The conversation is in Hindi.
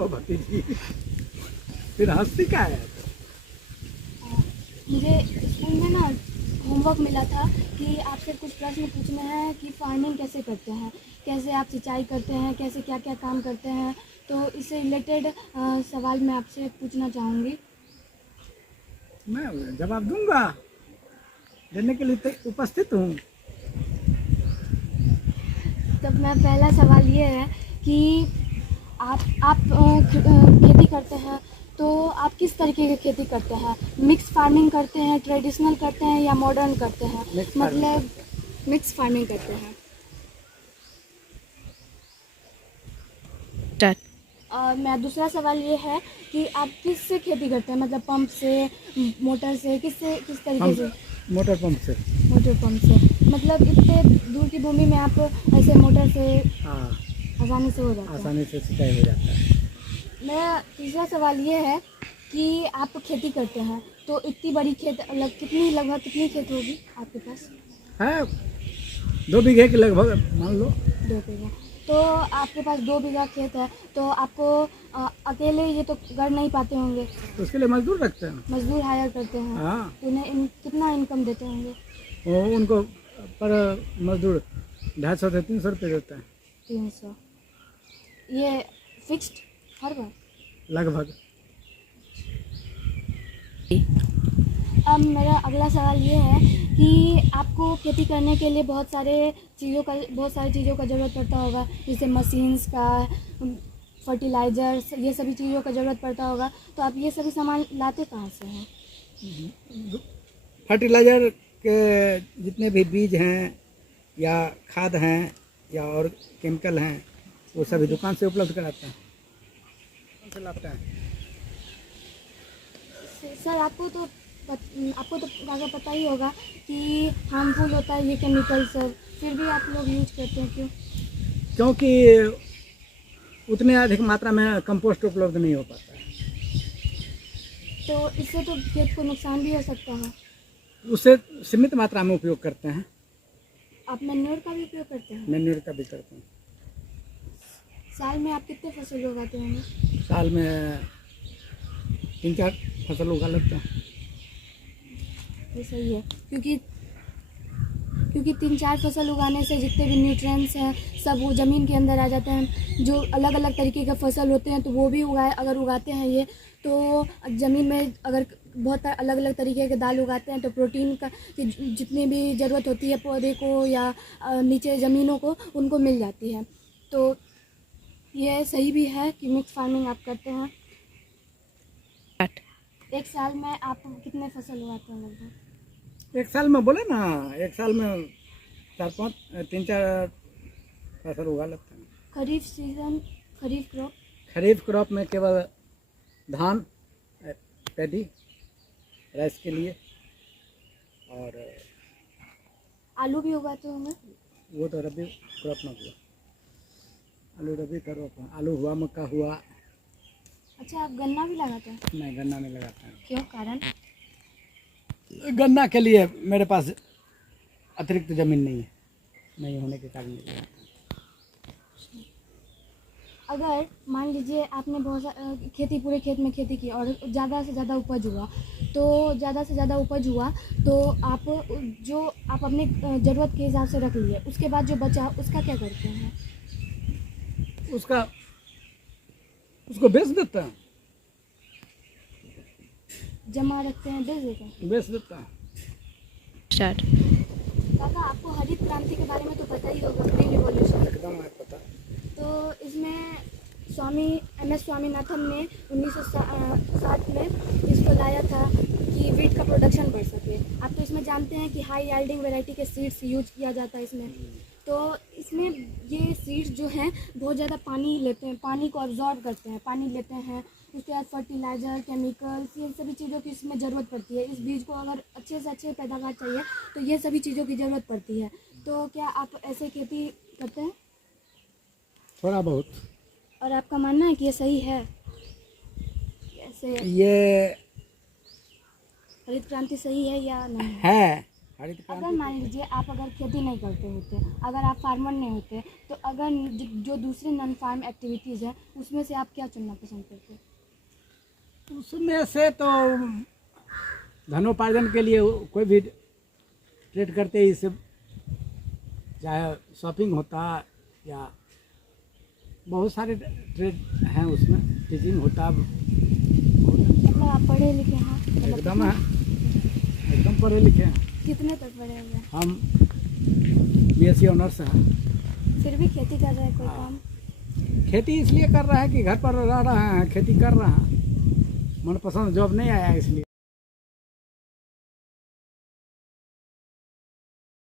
कहो भतीजी, फिर हंसती क्या है? मुझे स्कूल में ना होमवर्क मिला था कि आपसे कुछ प्रश्न पूछने हैं कि फार्मिंग कैसे करते हैं, कैसे आप सिंचाई करते हैं, कैसे क्या क्या काम करते हैं। तो इससे रिलेटेड सवाल मैं आपसे पूछना चाहूँगी। मैं जवाब दूंगा, देने के लिए उपस्थित हूँ। तब मैं पहला सवाल ये है कि आप खेती करते हैं, तो आप किस तरीके की खेती करते हैं? मिक्स फार्मिंग करते हैं, ट्रेडिशनल करते हैं या मॉडर्न करते हैं? Mix farming मतलब मिक्स फार्मिंग करते हैं। मेरा दूसरा सवाल ये है कि आप किससे खेती करते हैं? मतलब पंप से, मोटर से, किस तरीके से? मोटर पंप से। मोटर पंप से। मतलब इतने दूर की भूमि में आप ऐसे मोटर से हाँ, आसानी से हो जाता है? आसानी से सिंचाई हो जाता है। मेरा तीसरा सवाल ये है कि आप खेती करते हैं, तो इतनी बड़ी खेत लगभग कितनी खेत होगी आपके पास? है 2 बीघे के लगभग मान लो। 2 बीघा। तो आपके पास 2 बीघा खेत है, तो आपको अकेले ये तो कर नहीं पाते होंगे, तो उसके लिए मजदूर रखते हैं। मजदूर हायर करते हैं। हाँ, तो उन्हें कितना इनकम देते होंगे? वो उनको पर मजदूर 250 से 300 रुपये देते हैं 300। ये फिक्स्ड हर बार? लगभग। अब मेरा अगला सवाल ये है कि आपको खेती करने के लिए बहुत सारी चीज़ों का ज़रूरत पड़ता होगा, जैसे मशीन्स का, फर्टिलाइजर्स, ये सभी चीज़ों का ज़रूरत पड़ता होगा। तो आप ये सभी सामान लाते कहाँ से हैं? फर्टिलाइजर के जितने भी बीज हैं या खाद हैं या और केमिकल हैं, वो सभी दुकान से उपलब्ध कराते हैं, दुकान से लाते हैं। सर आपको तो अगर पता ही होगा कि हार्मफुल होता है ये केमिकल सब, फिर भी आप लोग यूज करते हैं, क्यों? क्योंकि उतने अधिक मात्रा में कंपोस्ट उपलब्ध नहीं हो पाता है। तो इससे तो खेत को नुकसान भी हो सकता है। उससे सीमित मात्रा में उपयोग करते हैं। आप मैन्योर का भी उपयोग करते हैं? मैन्योर का भी करते हैं। साल में आप कितने फसल उगाते होंगे? साल में 3-4 फसल उगा लेते हैं। ये सही है, क्योंकि 3-4 फसल उगाने से जितने भी न्यूट्रिएंट्स हैं सब वो ज़मीन के अंदर आ जाते हैं। जो अलग अलग तरीके के फसल होते हैं तो वो भी अगर उगाते हैं ये, तो ज़मीन में अगर बहुत अलग अलग तरीके के दाल उगाते हैं तो प्रोटीन का जितनी भी ज़रूरत होती है पौधे को या नीचे ज़मीनों को, उनको मिल जाती है। तो ये सही भी है कि मिक्स फार्मिंग आप करते हैं। एक साल में आप कितने फसल उगाते हैं लगभग? एक साल में बोले ना, एक साल में 3-4 फसल उगा लेते हैं। खरीफ सीजन, खरीफ क्रॉप? खरीफ क्रॉप में केवल धान, पैडी, राइस के लिए, और आलू भी उगाते होंगे? वो तो रबी क्रॉप में हुआ। आलू रबी क्रॉप में, आलू हुआ, मक्का हुआ। अच्छा, आप गन्ना भी लगाते हैं? नहीं, गन्ना नहीं लगाते हैं। क्यों, कारण? गन्ना के लिए मेरे पास अतिरिक्त ज़मीन नहीं होने के कारण नहीं लगाते हैं। अगर मान लीजिए आपने खेती पूरे खेत में खेती की और ज़्यादा से ज़्यादा उपज हुआ, तो आप अपने ज़रूरत के हिसाब से रख लिए, उसके बाद जो बचा उसका क्या करते हैं? उसको बेच देते हैं। जमा रखते हैं, बेच देते हैं? बेच देता है। काका, आपको हरित क्रांति के बारे में तो पता ही होगा, ग्रीन रिवॉल्यूशन। एकदम है पता। तो इसमें स्वामी MS स्वामीनाथन ने 1960 में इसको लाया था कि वीट का प्रोडक्शन बढ़ सके। आप तो इसमें जानते हैं कि हाई यील्डिंग वैरायटी के सीड्स यूज किया जाता है इसमें। तो इसमें ये सीड्स जो हैं बहुत ज़्यादा पानी लेते हैं, पानी को अब्जॉर्ब करते हैं, पानी लेते हैं। उसके बाद फर्टिलाइज़र, केमिकल्स, ये सभी चीज़ों की इसमें ज़रूरत पड़ती है। इस बीज को अगर अच्छे से अच्छे पैदावार चाहिए तो ये सभी चीज़ों की ज़रूरत पड़ती है। तो क्या आप ऐसे खेती करते हैं? थोड़ा बहुत। और आपका मानना है कि ये सही है? ऐसे ये हरित क्रांति सही है या नहीं? हरित अगर क्रांति मान लीजिए आप अगर खेती नहीं करते होते, अगर आप फार्मर नहीं होते, तो अगर जो दूसरे नॉन फार्म एक्टिविटीज़ हैं उसमें से आप क्या चुनना पसंद करते? उसमें से तो धनोपार्जन के लिए कोई भी ट्रेड करते ही इससे, चाहे शॉपिंग होता या बहुत सारे ट्रेड हैं उसमें, टीचिंग होता। मतलब आप पढ़े लिखे हैं? मतलब एकदम है, एकदम पढ़े लिखे हैं। कितने तक पढ़े हुए हैं? हम BSc ऑनर्स हैं। फिर भी खेती कर रहे हैं कोई हाँ। काम? खेती इसलिए कर रहा है कि घर पर रह रहा है, खेती कर रहा है, मनपसंद जॉब नहीं आया इसलिए।